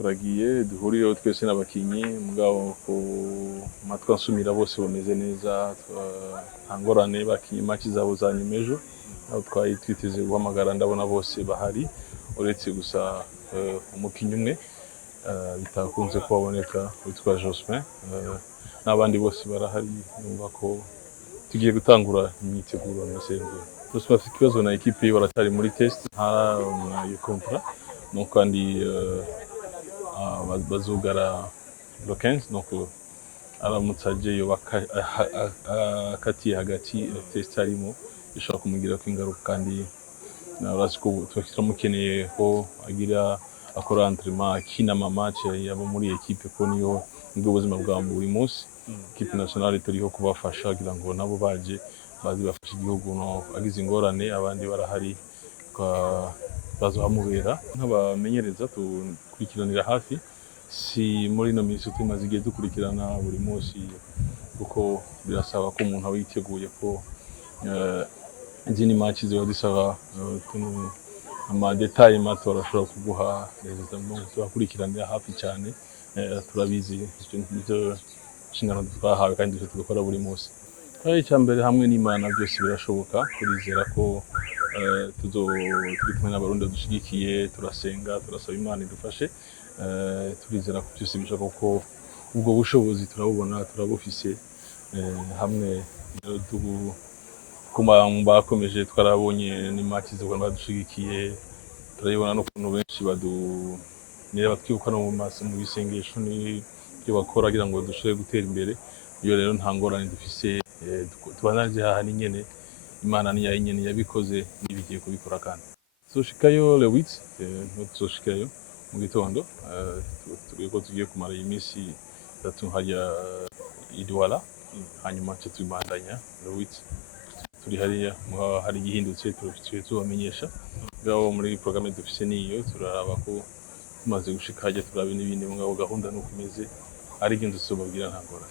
turagiye duhuriyeho twese n'abakinyi mugabo ku matwi ansumira bose bameze neza nta ngorane bakinyi match zabo za nyuma ejo aho twari twiteze guhamagara ndabona bose bahari uretse gusa umukinyi umwe bitakunze kuboneka witwa Jospin n'abandi bose barahari numva ko tugiye gutangura imyiteguro n'asengo twese ikibazo na equipe baratari muri test yo contrat donc kandi bazugara le 15 donc aramutsaje yo akati hagati test arimo ishaka kumugira ko ingaruka kandi narasiko turamukeneye ko agira akora entraînement akina match yabo muri equipe ko niyo ngo ubuzima bwa buri munsi equipe nationale turiho kubafasha kugira ngo nabo baje bazi bafasha igihugu no agize ingorane abandi barahari bazohamubera nk'abamenyereza tukurikiranira hafi si muri no minsi tumaze igihe dukurikirana buri munsi kuko birasaba ko umuntu awiteguye ko izindi match ziba zisaba ama detail mato arashobora kuguha neza ngo tubakurikiranira hafi cyane turabizi ibyo nshingano twahawe kandi tugakora buri munsi icyambere hamwe n'Imana byose birashoboka kurizera ko turi kumwe n'abarundi dushigikiye turasenga turasaba Imana idufashe turizera ko byose bishoboka ko ubwo bushobozi turabubona turabufise hamwe kuma bakomeje twarabonye ni match zo badushigikiye turayibona no kuntu benshi nire batwibuka no mu bisengesho ni byo bakora kugira ngo dushobore gutera imbere iyo rero nta ngorane dufise tubanaje haha ni nyene Imana ni nyene yabikoze nibigiye kubikora kandi soshikayo le 8 tuzoshikayo mu gitondo tugiye kumara iminsi tatu hajya idwala hanyuma tubandanya le 8 turi hariya hari gihindutse tubamenyesha ngaho muri programme dufise niyo turaraba ko tumaze gushika hajya turabe n'ibindi mugabo gahunda no kumeze ari gendo sobabwira ntangora